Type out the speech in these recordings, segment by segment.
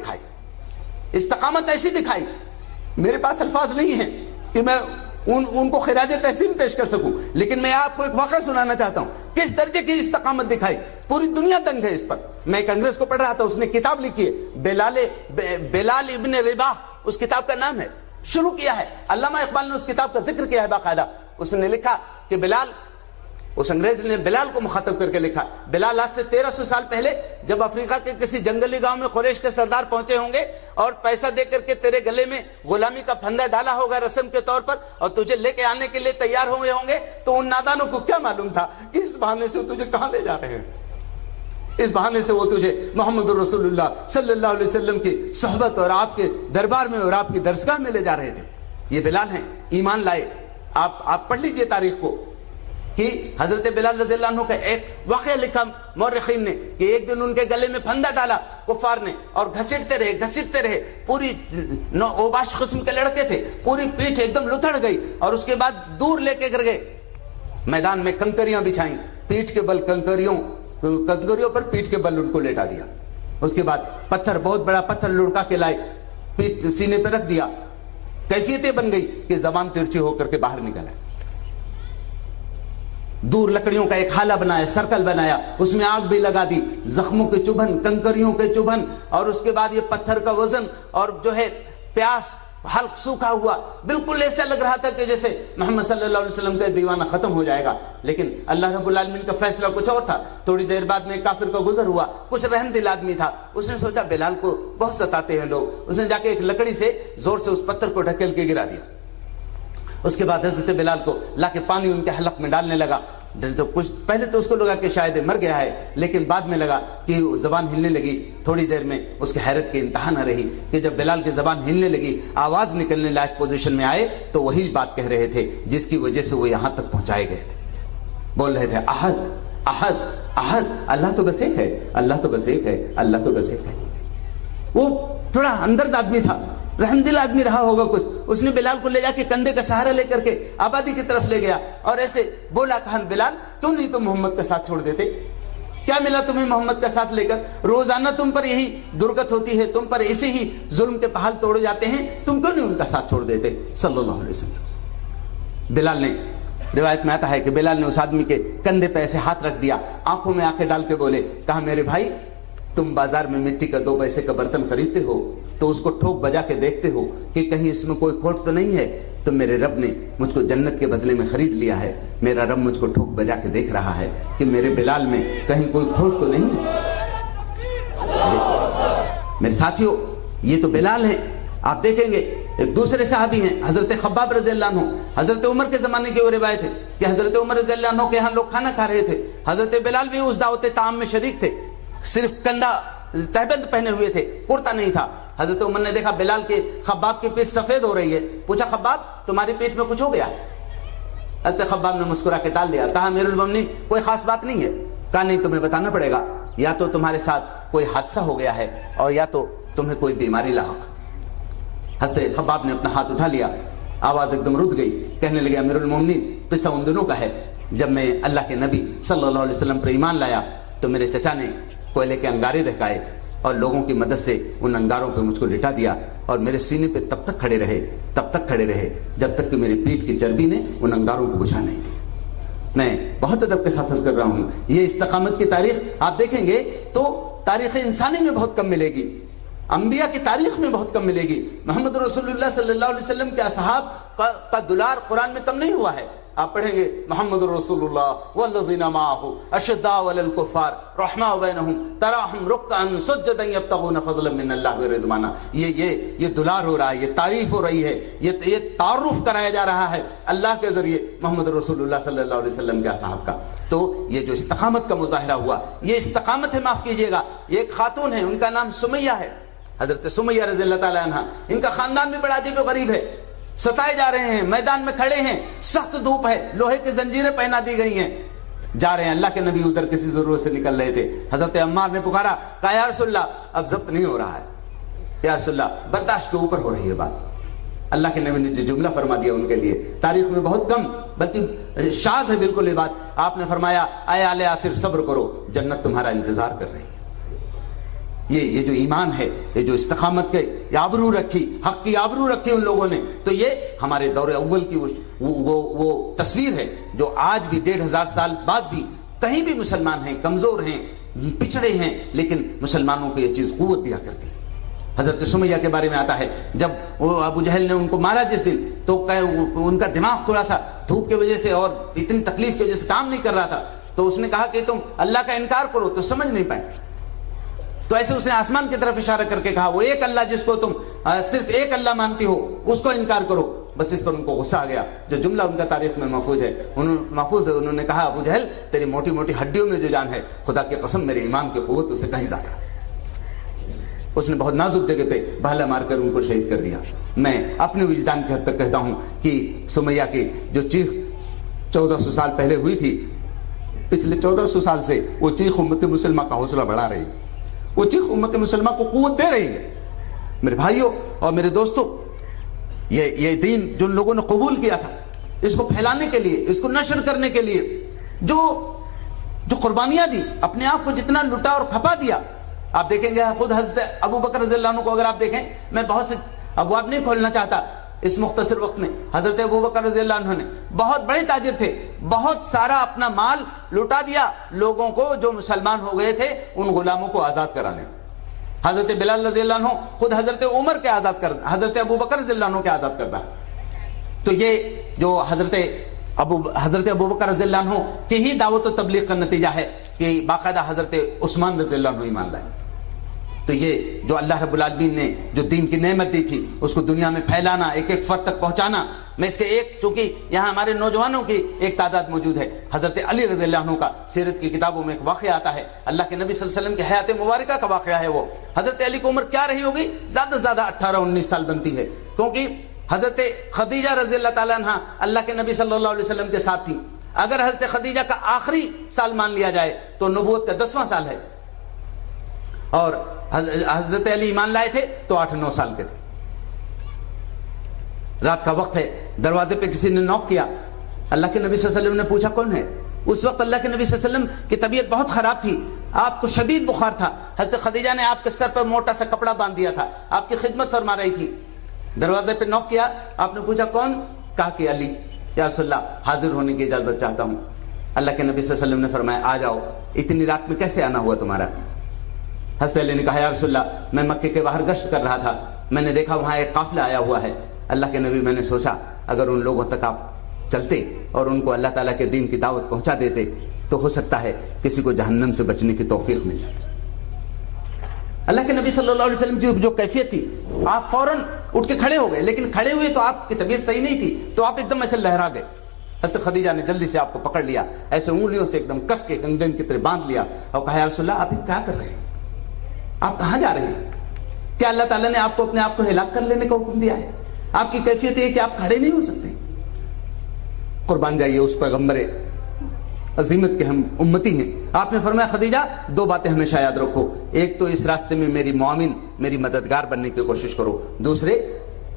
دکھائی، استقامت ایسی دکھائی، میرے پاس الفاظ نہیں ہیں کہ میں ان کو خراج تحسین پیش کر سکوں، لیکن میں آپ کو ایک واقعہ سنانا چاہتا ہوں کس درجے کی استقامت دکھائی، پوری دنیا دنگ ہے اس پر۔ میں ایک انگریز کو پڑھ رہا تھا، اس نے کتاب لکھی ہے، بلال ابن رباح اس کتاب کا نام ہے، شروع کیا ہے، علامہ اقبال نے اس کتاب کا ذکر کیا ہے باقاعدہ۔ اس نے لکھا کہ بلال، اس انگریز نے بلال کو مخاطب کر کے لکھا، بلال آج سے 1300 سال پہلے جب افریقہ کے کسی جنگلی گاؤں میں قریش کے سردار پہنچے ہوں گے اور پیسہ دے کر کے تیرے گلے میں غلامی کا پھندا ڈالا ہوگا رسم کے طور پر، اور تجھے لے کے آنے کے لیے تیار ہوئے ہوں گے، تو ان نادانوں کو کیا معلوم تھا کہ اس بہانے سے تجھے کہاں لے جا رہے ہیں، اس بہانے سے وہ تجھے محمد رسول اللہ صلی اللہ علیہ وسلم کی صحبت اور آپ کے دربار میں اور آپ کی درسگاہ میں لے جا رہے تھے۔ یہ بلال ہیں، ایمان لائے۔ آپ پڑھ لیجئے تاریخ کو کہ حضرت بلال رضی اللہ عنہ کا ایک واقعہ لکھا مورخین نے کہ ایک دن ان کے گلے میں پھندا ڈالا کفار نے، اور گھسیٹتے رہے، پوری اوباش قسم کے لڑکے تھے، پوری پیٹھ ایک دم لتڑ گئی، اور اس کے بعد دور لے کے گر گئے، میدان میں کنکریاں بچھائیں، پیٹھ کے بل کنکریوں پر پیٹھ کے بل ان کو لیٹا دیا، اس کے بعد پتھر، بہت بڑا پتھر لڑکا کے لائے، پیٹھ سینے پہ رکھ دیا، کیفیتیں بن گئی کہ زبان ترچھی ہو کر کے باہر نکل آئے، دور لکڑیوں کا ایک حالہ بنایا، سرکل بنایا، اس میں آگ بھی لگا دی، زخموں کے چبھن، کنکریوں کے چبھن، اور اس کے بعد یہ پتھر کا وزن اور جو ہے پیاس، حلق سوکھا ہوا، بالکل ایسا لگ رہا تھا کہ جیسے محمد صلی اللہ علیہ وسلم کا دیوانہ ختم ہو جائے گا، لیکن اللہ رب العالمین کا فیصلہ کچھ اور تھا۔ تھوڑی دیر بعد میں کافر کا گزر ہوا، کچھ رحم دل آدمی تھا، اس نے سوچا بلال کو بہت ستاتے ہیں لوگ، اس نے جا کے ایک لکڑی سے زور سے اس پتھر کو ڈھکیل کے گرا دیا، اس کے بعد حضرت بلال کو لا کے پانی ان کے حلق میں ڈالنے لگا، تو کچھ پہلے تو اس کو لگا کہ شاید مر گیا ہے، لیکن بعد میں لگا کہ زبان ہلنے لگی، تھوڑی دیر میں اس کی حیرت کی انتہا نہ رہی کہ جب بلال کی زبان ہلنے لگی، آواز نکلنے لائق پوزیشن میں آئے تو وہی بات کہہ رہے تھے جس کی وجہ سے وہ یہاں تک پہنچائے گئے تھے، بول رہے تھے احد احد احد، اللہ تو بس ایک ہے، اللہ تو بس ایک ہے، اللہ تو بس ایک ہے۔ وہ تھوڑا ہمدرد آدمی تھا، رحم دل آدمی رہا ہوگا کچھ، اس نے بلال کو لے جا کے کندھے کا سہارا لے کر کے آبادی کی طرف لے گیا اور ایسے بولا، کہا بلال کیوں نہیں تم محمد کا ساتھ چھوڑ دیتے، کیا ملا تمہیں محمد کا ساتھ لے کر، روزانہ تم پر یہی درگت ہوتی ہے، تم پر ایسے ہی ظلم کے پہاڑ توڑے جاتے ہیں، تم کیوں نہیں ان کا ساتھ چھوڑ دیتے صلی اللہ علیہ وسلم۔ بلال نے، روایت میں آتا ہے کہ بلال نے اس آدمی کے کندھے پہ ایسے ہاتھ رکھ دیا، آنکھوں میں آنکھیں ڈال کے بولے، کہا میرے بھائی تم بازار میں مٹی کا 2 پیسے کا برتن خریدتے ہو تو اس کو ٹھوک بجا کے دیکھتے ہو کہ کہیں اس میں کوئی کھوٹ تو نہیں ہے، تو میرے رب نے مجھ کو جنت کے بدلے میں خرید لیا ہے، میرا رب مجھ کو ٹھوک بجا کے دیکھ رہا ہے کہ میرے بلال میں کہیں کوئی کھوٹ تو نہیں ہے۔ میرے ساتھیوں، یہ تو بلال ہیں۔ آپ دیکھیں گے ایک دوسرے صحابی ہیں حضرت خباب رضی اللہ عنہ، حضرت عمر کے زمانے کی وہ روایت ہے کہ حضرت عمر رضی اللہ عنہ کے ہاں لوگ کھانا کھا رہے تھے، حضرت بلال بھی اس دعوت طعام میں شریک تھے، صرف کندھا تہبند پہنے ہوئے تھے، کرتا نہیں تھا۔ حضرت عمر نے دیکھا بلال کے خباب کی پیٹھ سفید ہو رہی ہے، پوچھا خباب تمہاری پیٹھ میں کچھ ہو گیا؟ حضرت خباب نے مسکرا کے ٹال دیا، کہا امیر المومنین کوئی خاص بات نہیں ہے۔ کہا نہیں، تمہیں بتانا پڑے گا، یا تو تمہارے ساتھ کوئی حادثہ ہو گیا ہے اور یا تو تمہیں کوئی بیماری لاحق۔ حضرت خباب نے اپنا ہاتھ اٹھا لیا، آواز ایک دم رک گئی، کہنے لگے امیر المومنین قصہ ان دنوں کا ہے جب میں اللہ کے نبی صلی اللہ علیہ وسلم پر ایمان لایا تو میرے چچا نے کوئلے کے انگارے دہکائے اور لوگوں کی مدد سے ان انگاروں پہ مجھ کو لٹا دیا اور میرے سینے پہ تب تک کھڑے رہے جب تک کہ میری پیٹھ کی چربی نے ان انگاروں کو بجھا نہیں دیا۔ میں بہت ادب کے ساتھ عرض کر رہا ہوں، یہ استقامت کی تاریخ آپ دیکھیں گے تو تاریخ انسانی میں بہت کم ملے گی، انبیاء کی تاریخ میں بہت کم ملے گی۔ محمد رسول اللہ صلی اللہ علیہ وسلم کے اصحاب کا دلار قرآن میں کم نہیں ہوا ہے۔ آپ پڑھیں گے محمد رسول اللہ والذین معہ اشداء علی الکفار رحماء بینہم تراہم رکعا سجدا یبتغون فضلا من اللہ ورضوانا۔ یہ دلار ہو رہا ہے، یہ تعریف ہو رہی ہے، یہ تعارف کرایا جا رہا ہے اللہ کے ذریعے محمد رسول اللہ صلی اللہ علیہ وسلم کے اصحاب کا۔ تو یہ جو استقامت کا مظاہرہ ہوا، یہ استقامت ہے، معاف کیجئے گا۔ یہ ایک خاتون ہے، ان کا نام سمیہ ہے، حضرت سمیہ رضی اللہ تعالی عنہ۔ ان کا خاندان بھی بڑا عجیب و غریب ہے، ستائے جا رہے ہیں، میدان میں کھڑے ہیں، سخت دھوپ ہے، لوہے کی زنجیریں پہنا دی گئی ہیں، جا رہے ہیں۔ اللہ کے نبی ادھر کسی ضرورت سے نکل رہے تھے، حضرت عمار نے پکارا، کہا یا رسول اللہ اب ضبط نہیں ہو رہا ہے، یا رسول اللہ برداشت کے اوپر ہو رہی ہے بات۔ اللہ کے نبی نے جو جملہ فرما دیا ان کے لیے تاریخ میں بہت کم بلکہ شاذ ہے بالکل یہ بات۔ آپ نے فرمایا اے آل یاسر صبر کرو، جنت تمہارا انتظار کر رہی ہے۔ یہ جو ایمان ہے، یہ جو استقامت کے آبرو رکھی، حق کی آبرو رکھی ان لوگوں نے، تو یہ ہمارے دور اول کی وہ تصویر ہے جو آج بھی 1500 سال بعد بھی کہیں بھی مسلمان ہیں، کمزور ہیں، پچھڑے ہیں، لیکن مسلمانوں کو یہ چیز قوت دیا کرتی ہے۔ حضرت سمیہ کے بارے میں آتا ہے، جب وہ ابو جہل نے ان کو مارا جس دن، تو ان کا دماغ تھوڑا سا دھوپ کی وجہ سے اور اتنی تکلیف کی وجہ سے کام نہیں کر رہا تھا، تو اس نے کہا کہ تم اللہ کا انکار کرو، تو سمجھ نہیں پائے، تو ایسے اس نے آسمان کی طرف اشارہ کر کے کہا وہ ایک اللہ جس کو تم صرف ایک اللہ مانتی ہو اس کو انکار کرو۔ بس اس پر ان کو غصہ آ گیا، جو جملہ ان کا تاریخ میں محفوظ ہے، انہوں نے کہا ابو جہل تیری موٹی موٹی ہڈیوں میں جو جان ہے، خدا کی قسم میرے ایمان کی قوت اسے کہیں زیادہ۔ اس نے بہت نازک جگہ پہ بھالا مار کر ان کو شہید کر دیا۔ میں اپنے وجدان کی حد تک کہتا ہوں کہ سمیہ کی جو چیخ 1400 سال پہلے ہوئی تھی، پچھلے 1400 سال سے وہ چیخ امت مسلمہ کا حوصلہ بڑھا رہی، وہ چیخ امت مسلمہ کو قوت دے رہی ہے۔ میرے بھائیوں اور میرے دوستوں، یہ دین جو ان لوگوں نے قبول کیا تھا، اس کو پھیلانے کے لیے، اس کو نشر کرنے کے لیے جو قربانیاں دی، اپنے آپ کو جتنا لٹا اور کھپا دیا، آپ دیکھیں گے خود حضرت ابو بکر رضی اللہ عنہ کو اگر آپ دیکھیں، میں بہت سے ابواب نہیں کھولنا چاہتا اس مختصر وقت میں، حضرت ابو بکر رضی اللہ عنہ نے بہت بڑے تاجر تھے، بہت سارا اپنا مال لٹا دیا لوگوں کو جو مسلمان ہو گئے تھے ان غلاموں کو آزاد کرانے۔ حضرت بلال رضی اللہ عنہ خود حضرت عمر کے آزاد کر، حضرت ابو بکر رضی اللہ عنہ کے آزاد کردہ۔ تو یہ جو حضرت ابو بکر رضی اللہ عنہ کی ہی دعوت و تبلیغ کا نتیجہ ہے کہ باقاعدہ حضرت عثمان رضی اللہ عنہ ایمان لائے۔ تو یہ جو اللہ رب العالمین نے جو دین کی نعمت دی تھی اس کو دنیا میں پھیلانا، ایک ایک فرد تک پہنچانا، میں اس کے چونکہ یہاں ہمارے نوجوانوں کی ایک تعداد موجود ہے، حضرت علی رضی اللہ عنہ کا سیرت کی کتابوں میں ایک واقعہ آتا ہے، اللہ کے نبی صلی اللہ علیہ وسلم کی حیات مبارکہ کا واقعہ ہے وہ۔ حضرت علی کی عمر کیا رہی ہوگی؟ زیادہ سے زیادہ 18-19 سال بنتی ہے، کیونکہ حضرت خدیجہ رضی اللہ تعالیٰ عنہ اللہ کے نبی صلی اللہ علیہ وسلم کے ساتھ تھی۔ اگر حضرت خدیجہ کا آخری سال مان لیا جائے تو نبوت کا 10واں سال ہے، اور حضرت علی ایمان لائے تھے تو 8-9 سال کے تھے۔ رات کا وقت ہے، دروازے پہ کسی نے نوک کیا، اللہ کے نبی صلی اللہ علیہ وسلم نے پوچھا کون ہے؟ اس وقت اللہ کے نبی صلی اللہ علیہ وسلم کی طبیعت بہت خراب تھی، آپ کو شدید بخار تھا، حضرت خدیجہ نے آپ کے سر پر موٹا سا کپڑا باندھ دیا تھا، آپ کی خدمت فرما رہی تھی۔ دروازے پہ نوک کیا، آپ نے پوچھا کون؟ کہا کہ علی۔ یا رسول اللہ حاضر ہونے کی اجازت چاہتا ہوں۔ اللہ کے نبی صلی اللہ علیہ وسلم نے فرمایا آ جاؤ، اتنی رات میں کیسے آنا ہوا تمہارا؟ حضرت علی نے کہا یا رسول اللہ میں مکے کے باہر گشت کر رہا تھا، میں نے دیکھا وہاں ایک قافلہ آیا ہوا ہے، اللہ کے نبی میں نے سوچا اگر ان لوگوں تک آپ چلتے اور ان کو اللہ تعالیٰ کے دین کی دعوت پہنچا دیتے تو ہو سکتا ہے کسی کو جہنم سے بچنے کی توفیق مل جائے۔ اللہ کے نبی صلی اللہ علیہ وسلم کی جو کیفیت تھی، آپ فوراً اٹھ کے کھڑے ہو گئے، لیکن کھڑے ہوئے تو آپ کی طبیعت صحیح نہیں تھی، تو آپ ایک دم ایسے لہرا گئے۔ حضرت خدیجہ نے جلدی سے آپ کو پکڑ لیا، ایسے انگلیوں سے ایک دم کس کے گنگن کی طرح باندھ لیا اور کہا یا رسول اللہ آپ کیا کر رہے ہیں؟ آپ کہاں جا رہے ہیں؟ کیا اللہ تعالیٰ نے آپ کو اپنے آپ کو ہلاک کر لینے کا حکم دیا ہے؟ آپ کی کیفیت یہ ہے کہ آپ کھڑے نہیں ہو سکتے۔ قربان جائیے اس پیغمبر عظیمت کے ہم امتی ہیں۔ آپ نے فرمایا خدیجہ 2 باتیں ہمیشہ یاد رکھو، ایک تو اس راستے میں میری معاون، میری مددگار بننے کی کوشش کرو، دوسرے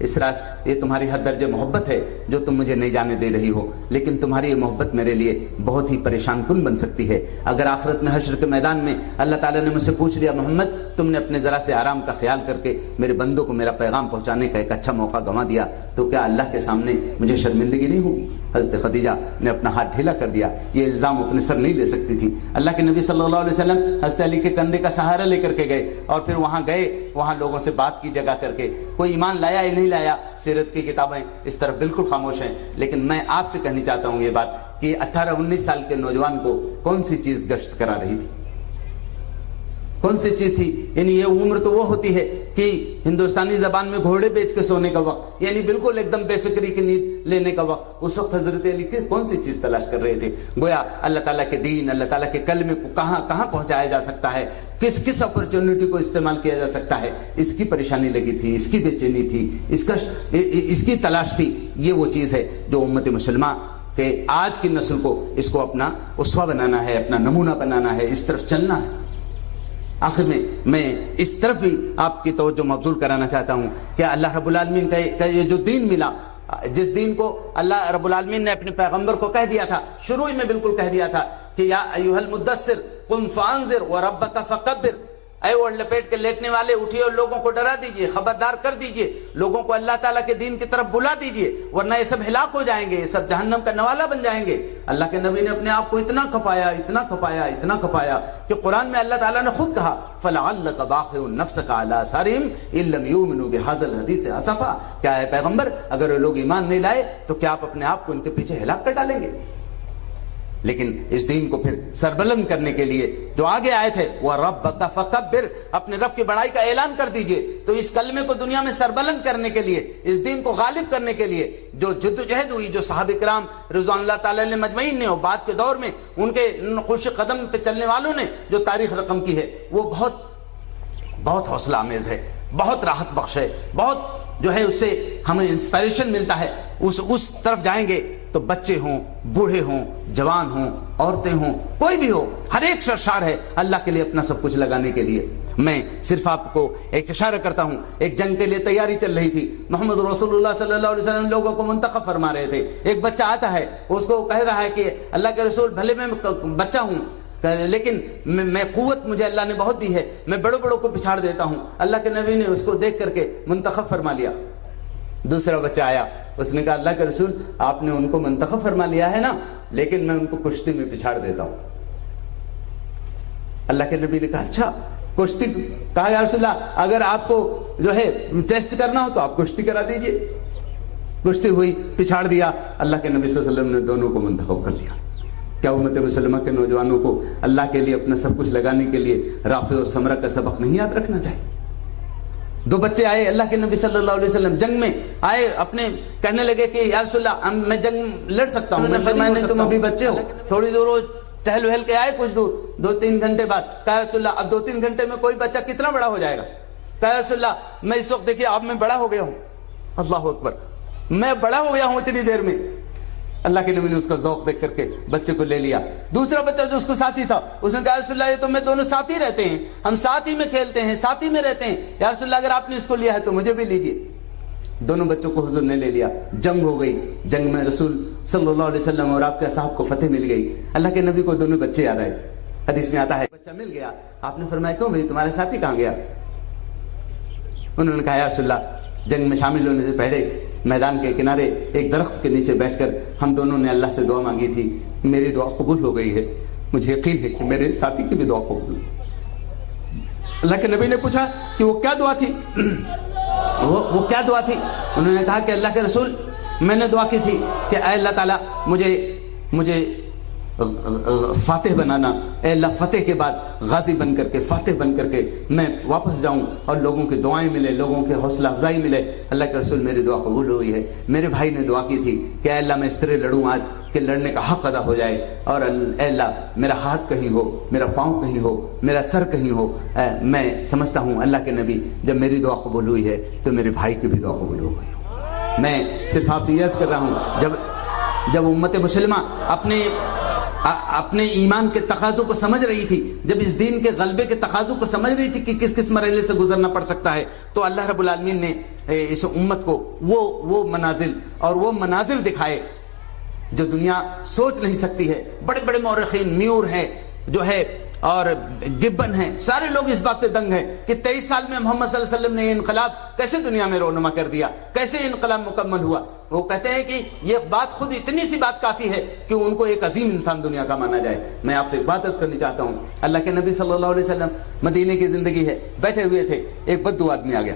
اس راستے یہ تمہاری حد درجے محبت ہے جو تم مجھے نہیں جانے دے رہی ہو، لیکن تمہاری یہ محبت میرے لیے بہت ہی پریشان کن بن سکتی ہے۔ اگر آخرت میں حشر کے میدان میں اللہ تعالیٰ نے مجھ سے پوچھ لیا محمد تم نے اپنے ذرا سے آرام کا خیال کر کے میرے بندوں کو میرا پیغام پہنچانے کا ایک اچھا موقع گنوا دیا تو کیا اللہ کے سامنے مجھے شرمندگی نہیں ہوگی؟ حضرت خدیجہ نے اپنا ہاتھ ڈھیلا کر دیا، یہ الزام اپنے سر نہیں لے سکتی تھی۔ اللہ کے نبی صلی اللہ علیہ وسلم حضرت علی کے کندھے کا سہارا لے کر کے گئے اور پھر وہاں گئے، وہاں لوگوں سے بات کی جگہ کر کے، کوئی ایمان لایا یا نہیں لایا، سیرت کی کتابیں اس طرف بالکل خاموش ہیں، لیکن میں آپ سے کہنی چاہتا ہوں یہ بات کہ 18-19 سال کے نوجوان کو کون سی چیز گشت کرا رہی تھی؟ کون سی چیز تھی؟ یعنی یہ عمر تو وہ ہوتی ہے کہ ہندوستانی زبان میں گھوڑے بیچ کے سونے کا وقت، یعنی بالکل ایک دم بے فکری کی نیند لینے کا وقت۔ اس وقت حضرت علی کی کون سی چیز تلاش کر رہے تھے؟ گویا اللہ تعالیٰ کے دین، اللہ تعالیٰ کے کلمے کو کہاں کہاں پہنچایا جا سکتا ہے، کس اپرچونٹی کو استعمال کیا جا سکتا ہے، اس کی پریشانی لگی تھی، اس کی بے چینی تھی، اس کی تلاش تھی۔ یہ وہ چیز ہے جو امت مسلمہ کہ آج کی نسل کو اس کو اپنا اسوہ بنانا ہے، اپنا نمونہ بنانا ہے، اس طرف چلنا ہے۔ آخر میں اس طرف بھی آپ کی توجہ مبذول کرانا چاہتا ہوں کہ اللہ رب العالمین کا یہ جو دین ملا، جس دین کو اللہ رب العالمین نے اپنے پیغمبر کو کہہ دیا تھا، شروع میں بالکل کہہ دیا تھا کہ یا ایھا المدثر قم فانذر وربک فکبر، اے اوڑھ لپیٹ کے لیٹنے والے اٹھیے اور لوگوں کو ڈرا دیجئے، خبردار کر دیجئے، لوگوں کو اللہ تعالیٰ کے دین کی طرف بلا دیجئے، ورنہ یہ سب ہلاک ہو جائیں گے، یہ سب جہنم کا نوالا بن جائیں گے۔ اللہ کے نبی نے اپنے آپ کو اتنا کھپایا، اتنا کھپایا، اتنا کھپایا کہ قرآن میں اللہ تعالیٰ نے خود کہا فَلَعَلَّكَ بَاخِعٌ نَفْسَكَ عَلَىٰ آثَارِهِمْ إِن لَّمْ يُؤْمِنُوا بِهَٰذَا الْحَدِيثِ آسَفًا، کیا ہے پیغمبر اگر وہ لوگ ایمان نہیں لائے تو کیا آپ اپنے آپ کو ان کے پیچھے ہلاک کر ڈالیں گے؟ لیکن اس دین کو پھر سربلند کرنے کے لیے جو آگے آئے تھے وَرَبَّكَ فَكَبِّرْ، اپنے رب کی بڑائی کا اعلان کر دیجئے۔ تو اس کلمے کو دنیا میں سربلند کرنے کے لیے، اس دین کو غالب کرنے کے لیے جو جدوجہد ہوئی، جو صحابہ کرام رضوان اللہ تعالی علیہ مجمعین نے اور بعد کے دور میں ان کے خوش قدم پہ چلنے والوں نے جو تاریخ رقم کی ہے، وہ بہت حوصلہ آمیز ہے، بہت راحت بخش ہے، بہت جو ہے اس سے ہمیں انسپائریشن ملتا ہے۔ اس طرف جائیں گے تو بچے ہوں، بوڑھے ہوں، جوان ہوں، عورتیں ہوں، کوئی بھی ہو، ہر ایک سرشار ہے اللہ کے لیے اپنا سب کچھ لگانے کے لیے۔ میں صرف آپ کو ایک اشارہ کرتا ہوں، ایک جنگ کے لیے تیاری چل رہی تھی، محمد رسول اللہ صلی اللہ علیہ وسلم لوگوں کو منتخب فرما رہے تھے۔ ایک بچہ آتا ہے، اس کو کہہ رہا ہے کہ اللہ کے رسول بھلے میں بچہ ہوں لیکن میں قوت مجھے اللہ نے بہت دی ہے، میں بڑوں کو پچھاڑ دیتا ہوں۔ اللہ کے نبی نے اس کو دیکھ کر کے منتخب فرما لیا۔ دوسرا بچہ آیا، اس نے کہا اللہ کے رسول آپ نے ان کو منتخب فرما لیا ہے نا، لیکن میں ان کو کشتی میں پچھاڑ دیتا ہوں۔ اللہ کے نبی نے کہا اچھا کشتی، کہا یا رسول اللہ اگر آپ کو جو ہے ٹیسٹ کرنا ہو تو آپ کشتی کرا دیجئے۔ کشتی ہوئی، پچھاڑ دیا، اللہ کے نبی صلی اللہ علیہ وسلم نے دونوں کو منتخب کر لیا۔ کیا امت مسلمہ کے نوجوانوں کو اللہ کے لیے اپنا سب کچھ لگانے کے لیے رافع و ثمرہ کا سبق نہیں یاد رکھنا چاہیے؟ دو بچے آئے اللہ کے نبی صلی اللہ علیہ وسلم جنگ میں آئے، اپنے کہنے لگے کہ یا رسول اللہ میں جنگ لڑ سکتا ہوں، میں تم ابھی بچے ہو، تھوڑی دور ٹہل وہل کے آئے، کچھ دور 2-3 گھنٹے بعد کہا رسول اللہ اب 2-3 گھنٹے میں کوئی بچہ کتنا بڑا ہو جائے گا؟ کہا رسول اللہ میں اس وقت دیکھیے اب میں بڑا ہو گیا ہوں، اللہ اکبر، میں بڑا ہو گیا ہوں اتنی دیر میں۔ اللہ کے نبی نے اس کا ذوق دیکھ کر کے بچے کو لے لیا۔ دوسرا بچہ جو اس کو ساتھی تھا، اس نے کہا رسول اللہ یہ تو میں دونوں ساتھ ہی رہتے ہیں، ہم ساتھ ہی میں کھیلتے ہیں، ساتھ ہی میں رہتے ہیں، یا رسول اللہ اگر آپ نے اس کو لیا ہے تو مجھے بھی لیجئے۔ دونوں بچوں کو حضور نے لے لیا، جنگ ہو گئی، جنگ میں رسول صلی اللہ علیہ وسلم اور آپ کے اصحاب کو فتح مل گئی۔ اللہ کے نبی کو دونوں بچے یاد آئے، حدیث میں آتا ہے بچہ مل گیا، آپ نے فرمایا کیوں بھائی تمہارے ساتھی کہاں گیا؟ انہوں نے کہا یا رسول اللہ جنگ میں شامل ہونے سے پہلے میدان کے کنارے ایک درخت کے نیچے بیٹھ کر ہم دونوں نے اللہ سے دعا مانگی تھی، میری دعا قبول ہو گئی ہے، مجھے یقین ہے کہ میرے ساتھی کی بھی دعا قبول ہوئی۔ اللہ کے نبی نے پوچھا کہ وہ کیا دعا تھی؟ وہ کیا دعا تھی؟ انہوں نے کہا کہ اللہ کے رسول میں نے دعا کی تھی کہ اے اللہ تعالیٰ مجھے فاتح بنانا، اے اللہ فتح کے بعد غازی بن کر کے، فاتح بن کر کے میں واپس جاؤں اور لوگوں کی دعائیں ملے، لوگوں کے حوصلہ افزائی ملے۔ اللہ کے رسول میری دعا قبول ہوئی ہے۔ میرے بھائی نے دعا کی تھی کہ اے اللہ میں اس طرح لڑوں آج کہ لڑنے کا حق ادا ہو جائے، اور اے اللہ میرا ہاتھ کہیں ہو، میرا پاؤں کہیں ہو، میرا سر کہیں ہو۔ میں سمجھتا ہوں اللہ کے نبی جب میری دعا قبول ہوئی ہے تو میرے بھائی کی بھی دعا قبول ہو گئی۔ میں صرف آپ سے یہ عرض کر رہا ہوں، جب امت مسلمہ اپنے ایمان کے تقاضوں کو سمجھ رہی تھی، جب اس دین کے غلبے کے تقاضوں کو سمجھ رہی تھی کہ کس کس مرحلے سے گزرنا پڑ سکتا ہے، تو اللہ رب العالمین نے اس امت کو وہ منازل اور وہ مناظر دکھائے جو دنیا سوچ نہیں سکتی ہے۔ بڑے بڑے مورخین، میور ہیں جو ہے اور گبن ہیں، سارے لوگ اس بات پہ دنگ ہیں کہ 23 سال میں محمد صلی اللہ علیہ وسلم نے یہ انقلاب کیسے دنیا میں رونما کر دیا، کیسے انقلاب مکمل ہوا۔ وہ کہتے ہیں کہ یہ بات خود اتنی سی بات کافی ہے کہ ان کو ایک عظیم انسان دنیا کا مانا جائے۔ میں آپ سے ایک بات عرض کرنی چاہتا ہوں، اللہ کے نبی صلی اللہ علیہ وسلم مدینے کی زندگی ہے، بیٹھے ہوئے تھے، ایک بددو آدمی آ گیا،